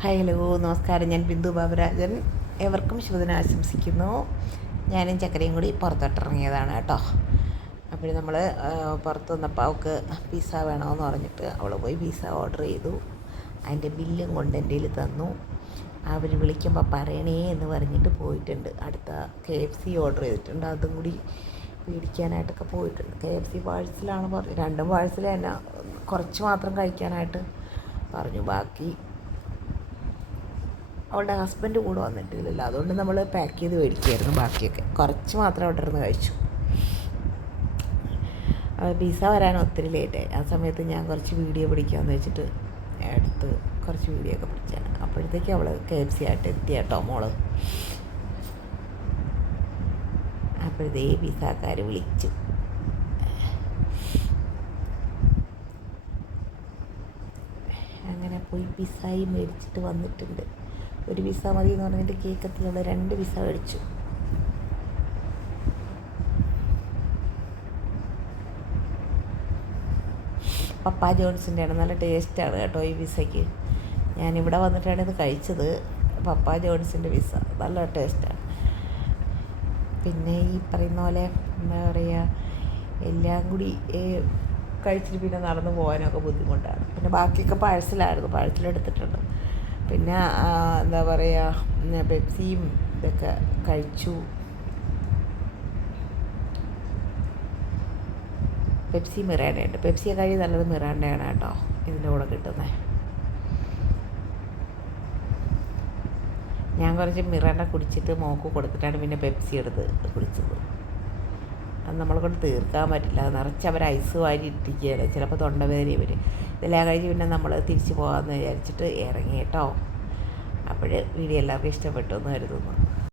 Hello, നമസ്കാരം. ഞാൻ ബിന്ദു ബാബുരാജൻ. എവർക്കും ശുഭദിനം ആശംസിക്കുന്നു. ഞാനും ചക്കരയും കൂടി പുറത്തോട്ടിറങ്ങിയതാണ് കേട്ടോ. അപ്പോൾ നമ്മൾ പുറത്ത് വന്നപ്പോൾ അവൾക്ക് പിസ്സ വേണമെന്ന് പറഞ്ഞിട്ട് അവൾ പോയി പിസ്സ ഓർഡർ ചെയ്തു. അതിൻ്റെ ബില്ലും കൊണ്ട് എൻ്റെ കയ്യിൽ തന്നു. അവർ വിളിക്കുമ്പോൾ പറയണേ എന്ന് പറഞ്ഞിട്ട് പോയിട്ടുണ്ട്. അടുത്ത KFC ഓർഡർ ചെയ്തിട്ടുണ്ട്. അതും കൂടി മേടിക്കാനായിട്ടൊക്കെ പോയിട്ടുണ്ട്. KFC പാഴ്സലാണ് പറഞ്ഞു. രണ്ടും പാഴ്സൽ തന്നെ, കുറച്ച് മാത്രം കഴിക്കാനായിട്ട് പറഞ്ഞു. ബാക്കി അവളുടെ ഹസ്ബൻഡ് കൂടെ വന്നിട്ടില്ലല്ലോ, അതുകൊണ്ട് നമ്മൾ പാക്ക് ചെയ്ത് മേടിക്കുമായിരുന്നു. ബാക്കിയൊക്കെ കുറച്ച് മാത്രം അവിടെ ഇരുന്ന് കഴിച്ചു. പിസ്സ വരാൻ ഒത്തിരി ലേറ്റായി. ആ സമയത്ത് ഞാൻ കുറച്ച് വീഡിയോ പിടിക്കാമെന്ന് വെച്ചിട്ട് എടുത്ത് കുറച്ച് വീഡിയോ ഒക്കെ പിടിച്ചാണ്. അപ്പോഴത്തേക്ക് അവൾ KFC ആയിട്ട് എത്തി കേട്ടോ മോള്. അപ്പോഴത്തേ പിസ്സക്കാർ വിളിച്ചു. അങ്ങനെ പോയി പിസ്സയും മേടിച്ചിട്ട് വന്നിട്ടുണ്ട്. ഒരു പിസ്സ മതി എന്ന് പറഞ്ഞിട്ട് കേക്കത്തിലുള്ള 2 പിസ്സ മേടിച്ചു. പപ്പ ജോൺസിൻ്റെ ആണ്. നല്ല ടേസ്റ്റാണ് കേട്ടോ ഈ പിസ്സയ്ക്ക്. ഞാനിവിടെ വന്നിട്ടാണ് ഇത് കഴിച്ചത്. പപ്പ ജോൺസിൻ്റെ പിസ്സ നല്ല ടേസ്റ്റാണ്. പിന്നെ ഈ പറയുന്ന പോലെ എന്താ പറയുക, എല്ലാം കൂടി കഴിച്ചിട്ട് പിന്നെ നടന്നു പോകാനൊക്കെ ബുദ്ധിമുട്ടാണ്. പിന്നെ ബാക്കിയൊക്കെ പാഴ്സലെടുത്തിട്ടുണ്ട്. പിന്നെ എന്താ പറയുക, പെപ്സിയും ഇതൊക്കെ കഴിച്ചു. പെപ്സി മിറാണ്ടയുണ്ട്. പെപ്സിയെ കഴിയും നല്ലത് മിറാണ്ടയാണ് കേട്ടോ ഇതിൻ്റെ കൂടെ കിട്ടുന്നത്. ഞാൻ കുറച്ച് മിറാണ്ട കുടിച്ചിട്ട് മോക്ക് കൊടുത്തിട്ടാണ് പിന്നെ പെപ്സി എടുത്ത് കുടിച്ചത്. അത് നമ്മളെ കൊണ്ട് തീർക്കാൻ പറ്റില്ല. നിറച്ച് അവർ ഐസ് വാരി ഇട്ടിക്കുകയാണ്. ചിലപ്പോൾ തൊണ്ടവേദന വരും. ഇതെല്ലാം കഴിഞ്ഞ് പിന്നെ നമ്മൾ തിരിച്ച് പോകാമെന്ന് വിചാരിച്ചിട്ട് ഇറങ്ങി കേട്ടോ. അപ്പോൾ വീഡിയോ എല്ലാവർക്കും ഇഷ്ടപ്പെട്ടു എന്ന് കരുതുന്നു.